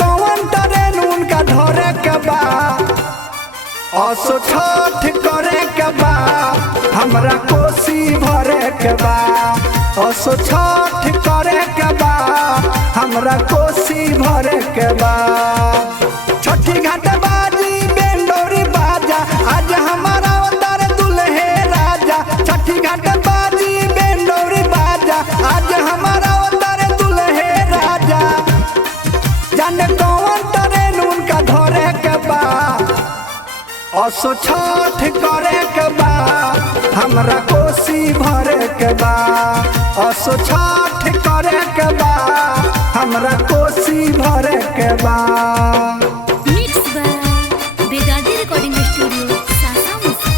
कौन ट्रेन उनका धरे के बा असो छठ करे के बा हमरा कोसी भरे के बा असो छठ करे के बा हमरा कोसी भरे के बा छठी घाट बाजी बेंडोरी बाजा आज हमारा अवतार दुल्हे राजा छठी घाट बाजी बेंडोरी बाजा आज हमारा अवतार दुल्हे राजा जाने कौन ट्रेन उनका धरे के बा असो छठ करे के बा हमरा कोसी भरे के बा असो छठ करे के बा हमरा कोसी भरे के बा। Mixed by Vedadi Recording Studio, Sasamose.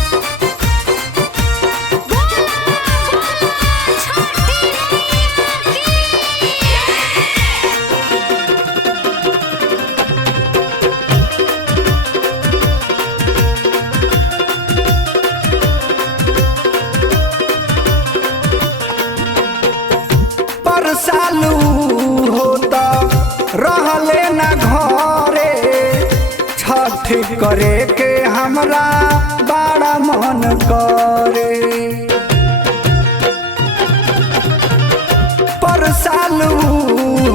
पर सालू होता रहले ना घरे छठ करे के हमरा बड़ा मन करे पर सालू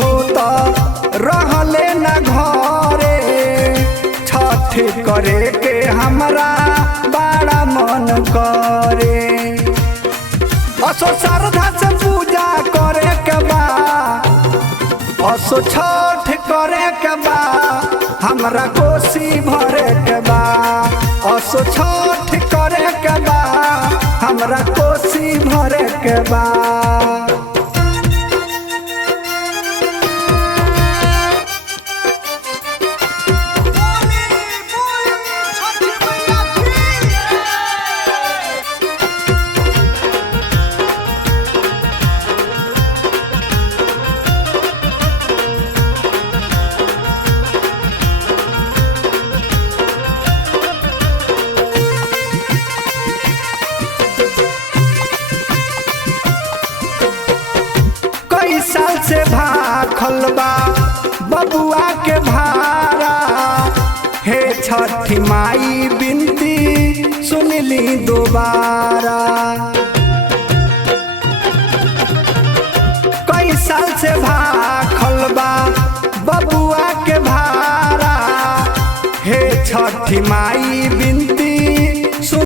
होता रहले ना घरे छठ करे के हमरा बड़ा मन करे असो श्रद्धा से पूजा करे के बा असो छठ करे के बा हमरा कोसी भरे के बा असो छठ करे के बा हमरा कोसी भरे के बा। कई साल से भाखल बा बबुआ के भारा हे छठी माई बिनती सुनली दोबारा कई साल से भाखल बा बबुआ के भारा हे छठी माई बिनती